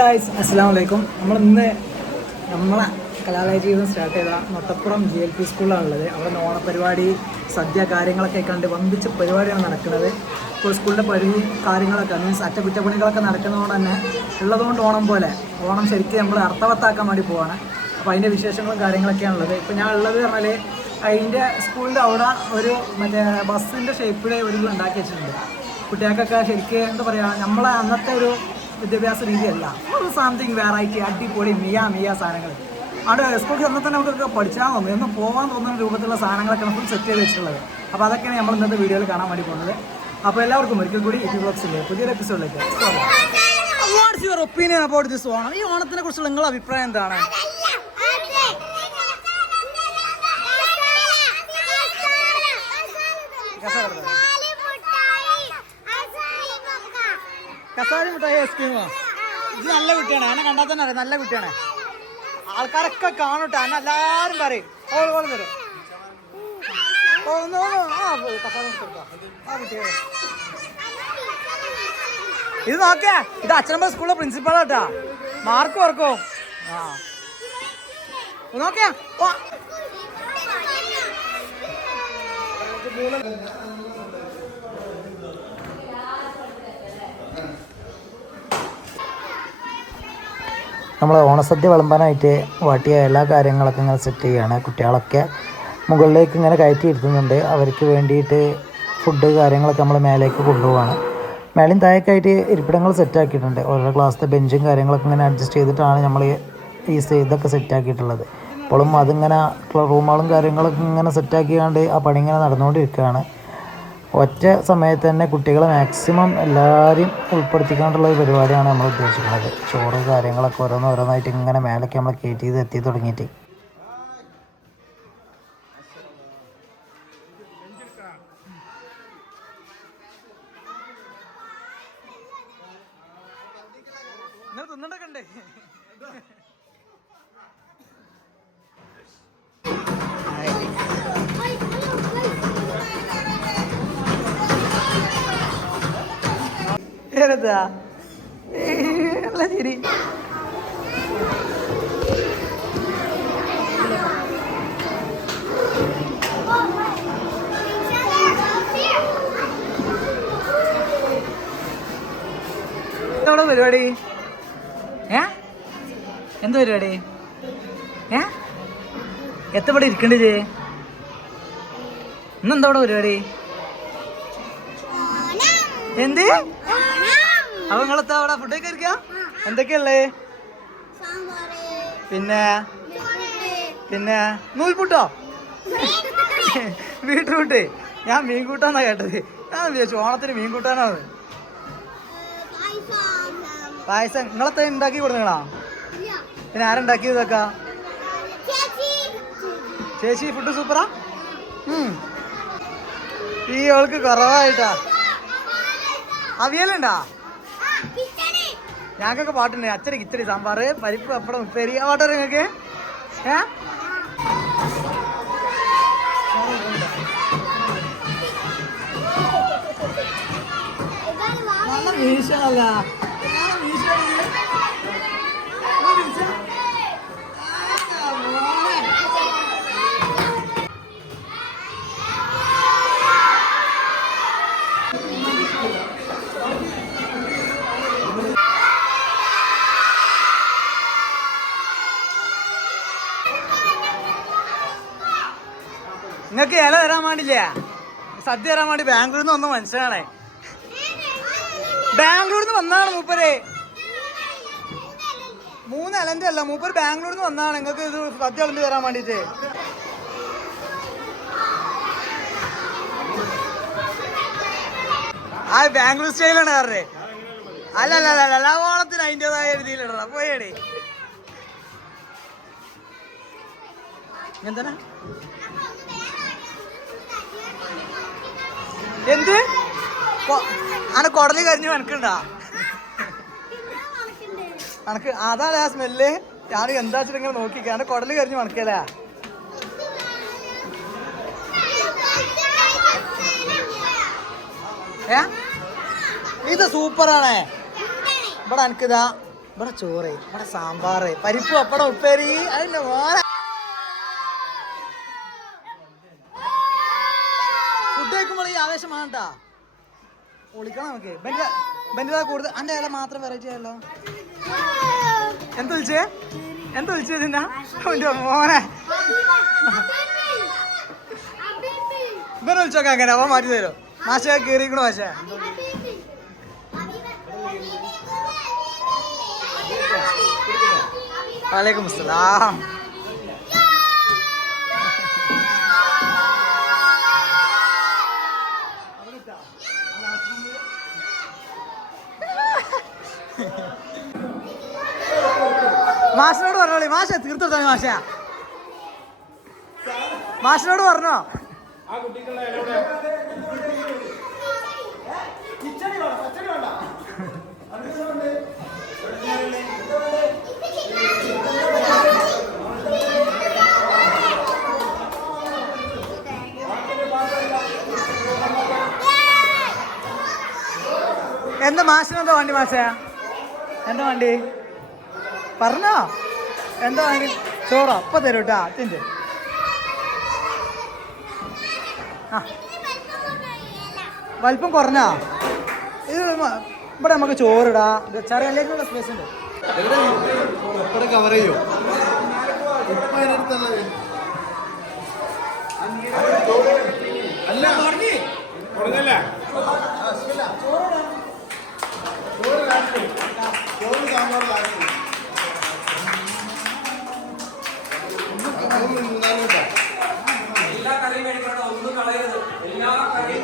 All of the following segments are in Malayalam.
അസ്സലാമലൈക്കും. നമ്മളിന്ന് നമ്മളെ കലാലയ ജീവിതം സ്റ്റാർട്ട് ചെയ്ത നൊട്ടപ്പുറം GLP സ്കൂളിലാണുള്ളത്. അവിടെ നിന്ന് ഓണപരിപാടി, സദ്യ കാര്യങ്ങളൊക്കെ കണ്ട് വമ്പിച്ച പരിപാടിയാണ് നടക്കുന്നത്. ഇപ്പോൾ സ്കൂളിൻ്റെ കാര്യങ്ങളൊക്കെ മീൻസ് അറ്റകുറ്റപ്പണികളൊക്കെ നടക്കുന്നതുകൊണ്ട് തന്നെ ഉള്ളതുകൊണ്ട് ഓണം ശരിക്കും നമ്മൾ അർത്ഥവത്താക്കാൻ വേണ്ടി പോവാണ്. അപ്പോൾ അതിൻ്റെ വിശേഷങ്ങളും കാര്യങ്ങളൊക്കെയാണ് ഉള്ളത്. ഇപ്പോൾ ഞാൻ ഉള്ളത് പറഞ്ഞാൽ അതിൻ്റെ സ്കൂളിൻ്റെ അവിടെ ഒരു ബസ്സിൻ്റെ ഷേപ്പിൽ ഒരു ഉണ്ടാക്കി വെച്ചിട്ടുണ്ട്. കുട്ടികൾക്കൊക്കെ ശരിക്കും എന്താ പറയുക, നമ്മളെ അന്നത്തെ ഒരു വിദ്യാഭ്യാസ രീതിയല്ല, സംതിങ് വെറൈറ്റി അടിപൊളി മിയ സാധനങ്ങൾ അവിടെ സ്കൂളിൽ വന്നാൽ തന്നെ നമുക്കൊക്കെ പഠിച്ചാൽ തോന്നുന്നു, എന്നും പോകാൻ തോന്നുന്ന രൂപത്തിലുള്ള സാധനങ്ങളൊക്കെ ഫുൾ സെറ്റ് ചെയ്ത് വെച്ചിട്ടുള്ളത്. അപ്പോൾ അതൊക്കെയാണ് നമ്മൾ ഇന്നത്തെ വീഡിയോയിൽ കാണാൻ വേണ്ടി പോകുന്നത്. അപ്പോൾ എല്ലാവർക്കും ഒരിക്കൽ കൂടി യൂട്യൂബ് ബോക്സിലെ പുതിയൊരു എപ്പിസോഡിലേക്ക് what's your opinion about this Onam? ഈ ഓണത്തിനെ കുറിച്ചുള്ള നിങ്ങളുടെ അഭിപ്രായം എന്താണ്? കസാരി മിഠായി ഐസ്ക്രീമോ? ഇത് നല്ല കുട്ടിയാണ്, എന്നെ കണ്ടാൽ തന്നെ അറിയാം നല്ല കുട്ടിയാണ്. ആൾക്കാരൊക്കെ കാണട്ടെ, എന്നെ എല്ലാവരും പറയും തരും. ഇത് നോക്കിയാ, ഇത് അച്ഛനമ്മ സ്കൂളിലെ പ്രിൻസിപ്പളാട്ടാ, മാർക്ക് ഓർക്കും. നോക്കിയാ നമ്മൾ ഓണസദ്യ വിളമ്പാനായിട്ട് വാട്ടിയ എല്ലാ കാര്യങ്ങളൊക്കെ ഇങ്ങനെ സെറ്റ് ചെയ്യുകയാണ്. കുട്ടികളൊക്കെ മുകളിലേക്ക് ഇങ്ങനെ കയറ്റി ഇരുത്തുന്നുണ്ട്. അവർക്ക് വേണ്ടിയിട്ട് ഫുഡ് കാര്യങ്ങളൊക്കെ നമ്മൾ മേലേക്ക് കൊണ്ടുപോവാണ്. മേലെയും താഴേക്കായിട്ട് ഇരിപ്പിടങ്ങൾ സെറ്റാക്കിയിട്ടുണ്ട്. ഓരോ ക്ലാസ്സിലെ ബെഞ്ചും കാര്യങ്ങളൊക്കെ ഇങ്ങനെ അഡ്ജസ്റ്റ് ചെയ്തിട്ടാണ് നമ്മൾ ഈ ഇതൊക്കെ സെറ്റാക്കിയിട്ടുള്ളത്. ഇപ്പോഴും അതിങ്ങനെ റൂമുകളും കാര്യങ്ങളൊക്കെ ഇങ്ങനെ സെറ്റാക്കിയാണ്ട് ആ പണി ഇങ്ങനെ നടന്നുകൊണ്ടിരിക്കുകയാണ്. ഒറ്റ സമയത്ത് തന്നെ കുട്ടികളെ മാക്സിമം എല്ലാവരെയും ഉൾപ്പെടുത്തിക്കൊണ്ടുള്ള ഒരു പരിപാടിയാണ് നമ്മൾ ഉദ്ദേശിക്കുന്നത്. ചോറ് കാര്യങ്ങളൊക്കെ ഓരോന്നായിട്ട് ഇങ്ങനെ മേലേക്ക് നമ്മൾ കയറ്റി ചെയ്ത് എത്തി തുടങ്ങിയിട്ട് ശരി. എന്താ പരിപാടി? എന്താ പരിപാടി? എത്തവിടെ ഇരിക്കണ്ടേ? ഇന്നെന്താ ഇവിടെ പരിപാടി? എന്ത്? അപ്പൊ നിങ്ങളെത്താ അവിടെ ഫുഡൊക്കെ ഇരിക്കുക? എന്തൊക്കെയല്ലേ? പിന്നെ നൂൽപുട്ടോ? ബീട്രൂട്ട്? ഞാൻ മീൻ കൂട്ടാന്നാ കേട്ടത്. ഞാൻ വിചാരിച്ചു ഓണത്തിന് മീൻ കൂട്ടാനാണ്. പായസം നിങ്ങളെത്താ ഉണ്ടാക്കി കൊടുക്കണോ? പിന്നെ ആരുണ്ടാക്കിയതൊക്കെ? ചേച്ചി ഫുഡ് സൂപ്പറാ. ഈ ആൾക്ക് കുറവായിട്ടാ. അവിയലുണ്ടാ? ഞങ്ങൾക്കൊക്കെ പാട്ടുണ്ട്. അച്ചടി കിച്ചടി സാമ്പാർ പരിപ്പ് പപ്പടം ഉപ്പേരി. ആ പാട്ടറിയാം നിങ്ങൾക്ക്? നല്ല മീശല്ല. നിങ്ങൾക്ക് ഇല തരാൻ വേണ്ടില്ലേ, സദ്യ തരാൻ വേണ്ടി ബാംഗ്ലൂരിൽ നിന്ന് വന്ന മനുഷ്യനാണേ. ബാംഗ്ലൂരിൽ നിന്ന് വന്നതാണ് മൂപ്പര്. 3 ഇലന്റെ അല്ല, മൂപ്പര് ബാംഗ്ലൂരിൽ നിന്ന് വന്നതാണ് നിങ്ങൾക്ക് ഇത് സദ്യ വിളമ്പി തരാൻ വേണ്ടിട്ട്. ആ ബാംഗ്ലൂർ സ്റ്റൈലാണ് കാറേ. അല്ല ഓണത്തിന് അതിൻ്റെതായ രീതിയിലിടണം. പോയേടേ എന്താണ്? എന്ത് ആണ് കുടല് കരിഞ്ഞ് മണക്കുണ്ടാ? കണക്ക് അതാണ് ആ സ്മെല്ല്. ഞാൻ എന്താ വെച്ചിട്ട് ഇങ്ങനെ നോക്കിക്കാണ്ട് കുടല് കരിഞ്ഞ് മണക്കല്ലേ? ഇത് സൂപ്പറാണ്. ഇവിടെ എനിക്കിതാ ഇവിടെ ചോറ്, ഇവിടെ സാമ്പാർ, പരിപ്പ്, പപ്പടം, ഉപ്പേരി. അതിന്റെ മോനെ ഫുഡ് കഴിക്കുമ്പോൾ ഈ ആവേശം വേണ്ടാ, ഒളിക്കണം നമുക്ക്. ബെന്റിതാ കൂടുതൽ എൻ്റെ ഇല മാത്രം വെറൈറ്റി ആയല്ലോ. എന്താ വിളിച്ചേ? എന്താ വിളിച്ചത്? എന്നാ എൻ്റെ മോനെ ഇവനെ വിളിച്ചോക്കെ അങ്ങനെ അവൻ മാറ്റി തരും. മാഷ കയറിക്കണോ മാഷ? വലൈക്കും അസ്സലാം. മാഷിനോട് പറഞ്ഞോളി. മാഷ തീർത്തെടുത്താ മാഷ. മാഷിനോട് പറഞ്ഞോ. എന്താ മാഷിനെന്താ വണ്ടി മാഷ? എന്താ വണ്ടി പറഞ്ഞോ? എന്താ വണ്ടി? ചോറോ? അപ്പൊ തരും കേട്ടാ. അച്ഛൻ്റെ വലിപ്പം കുറഞ്ഞാ? ഇത് ഇവിടെ നമുക്ക് ചോറിടാ. ചെറിയല്ലേക്കുള്ള സ്പേസ് ഉണ്ട്. കവർ ചെയ്യോ? അല്ല തുടങ്ങല്ലേ? ചോറ് സാമ്പാർ ലാസ്റ്റ്. എല്ലാ കറിയും മേടിക്കണം, ഒന്നും കളയരുത്. എല്ലാ കറിയും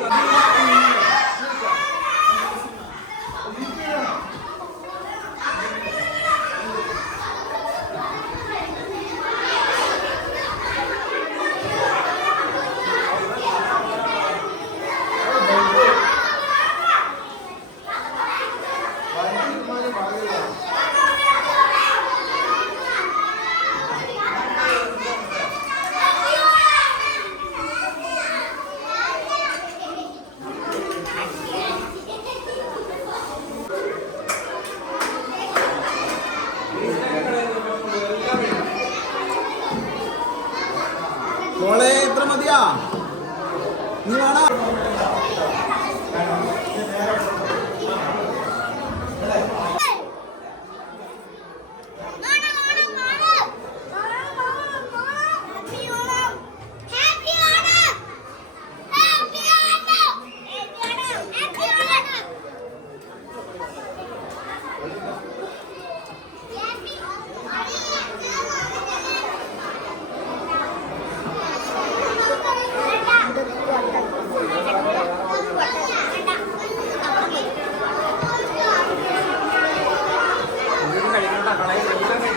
മോളെ ഇത്ര മതിയാ? നീ വേണോ? കഴിക്കണ്ട കളയും.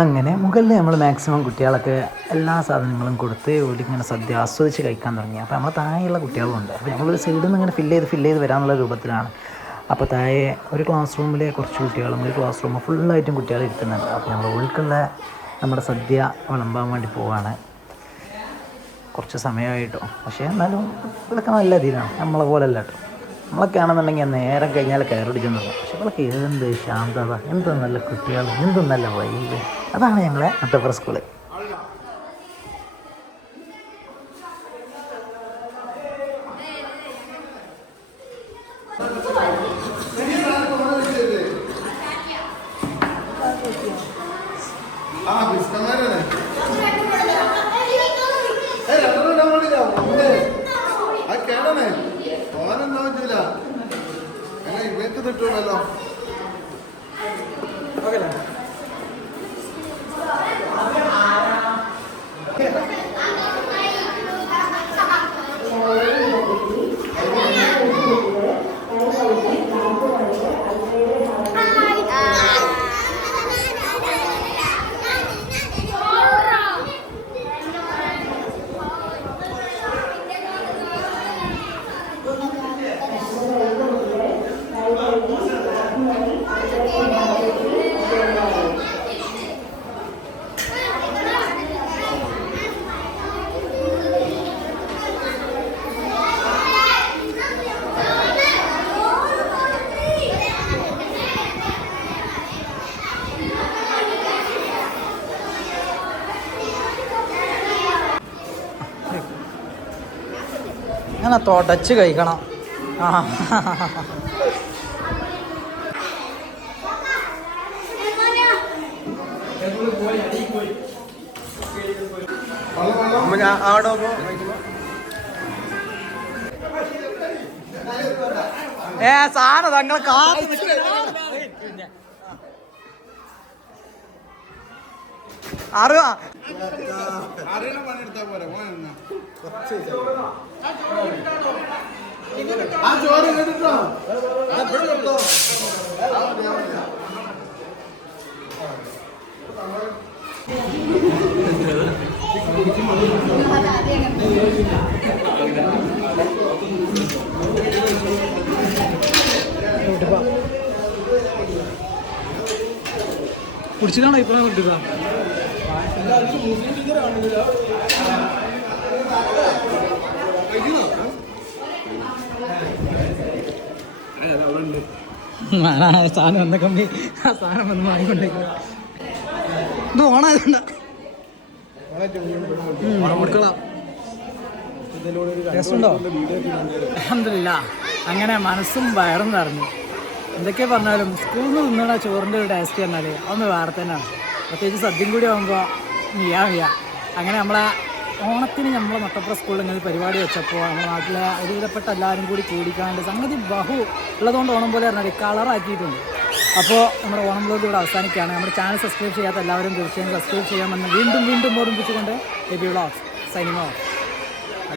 അങ്ങനെ മുകളിൽ നമ്മൾ മാക്സിമം കുട്ടികളൊക്കെ എല്ലാ സാധനങ്ങളും കൊടുത്ത് ഇങ്ങനെ സദ്യ ആസ്വദിച്ച് കഴിക്കാൻ തുടങ്ങി. അപ്പോൾ നമ്മൾ താഴെയുള്ള കുട്ടികളുണ്ട്. അപ്പോൾ നമ്മളൊരു സൈഡിൽ നിന്ന് ഇങ്ങനെ ഫില്ല് ചെയ്ത് വരാനുള്ള രൂപത്തിലാണ്. അപ്പോൾ താഴെ ഒരു ക്ലാസ് റൂമിൽ കുറച്ച് കുട്ടികളും ഒരു ക്ലാസ് റൂം ഫുള്ളായിട്ടും കുട്ടികൾ ഇരിക്കുന്നുണ്ട്. അപ്പോൾ നമ്മൾ ഉൾക്കുള്ള നമ്മുടെ സദ്യ വിളമ്പാൻ വേണ്ടി പോവുകയാണ്. കുറച്ച് സമയമായിട്ടോ, പക്ഷേ എന്നാലും ഇതൊക്കെ നല്ല രീതിയിലാണ്. നമ്മളെ പോലെ അല്ല കേട്ടോ. നമ്മളൊക്കെ ആണെന്നുണ്ടെങ്കിൽ നേരം കഴിഞ്ഞാൽ കയറിടിച്ചെന്ന് പറയും. പക്ഷെ നമ്മളൊക്കെ എന്ത് ശാന്തത, എന്ത് നല്ല കുട്ടികൾ, എന്ത് നല്ല വൈബ്. അതാണ് ഞങ്ങളെ നട്ടപ്പുറം സ്കൂള്. അങ്ങനെ തുടച്ച് കഴിക്കണം. സാധനം തങ്ങളെ കാത്ത് അറിയാ പണിയെടുത്താ പോരെ. ആ ചോറ് കേട്ടോ കുടിച്ചിട്ടാണോ ഇപ്പോഴാണ് കിട്ടുക? സാധനം വന്ന കമ്പി ആ സാധനം വന്ന് വാങ്ങിക്കൊണ്ടേക്കുക. ഇത് ഓണായതുകൊണ്ടാ. രസമുണ്ടോ? അൽഹംദുലില്ലാ. അങ്ങനെ മനസ്സും വയറും നിറഞ്ഞു. എന്തൊക്കെ പറഞ്ഞാലും സ്കൂളിൽ നിന്ന് തിന്നണ ചോറിൻ്റെ ഒരു ടേസ്റ്റ് പറഞ്ഞാൽ അതൊന്ന് വേറെ തന്നെയാണ്. പ്രത്യേകിച്ച് സദ്യയും കൂടി ആകുമ്പോൾ മിയ. അങ്ങനെ നമ്മളെ ഓണത്തിന് നമ്മളെ നട്ടപ്പുറം സ്കൂളിൽ ഇങ്ങനെ പരിപാടി വെച്ചപ്പോൾ നമ്മുടെ നാട്ടിലെ ഒരുവിധപ്പെട്ട എല്ലാവരും കൂടി കൂടിക്കാണ്ട് സംഗതി ബഹു ഉള്ളതുകൊണ്ട് ഓണം പോലെ പറഞ്ഞാൽ കളറാക്കിയിട്ടുണ്ട്. അപ്പോൾ നമ്മുടെ ഓണം വ്ലോഗ് ഇവിടെ അവസാനിക്കുകയാണ്. നമ്മുടെ ചാനൽ സബ്സ്ക്രൈബ് ചെയ്യാത്ത എല്ലാവരും തീർച്ചയായും സബ്സ്ക്രൈബ് ചെയ്യാമെന്ന് വീണ്ടും ഓർമ്മിപ്പിച്ചുകൊണ്ട് എബി വ്ലോഗ്സ് സൈനിങ് ഓഫ്.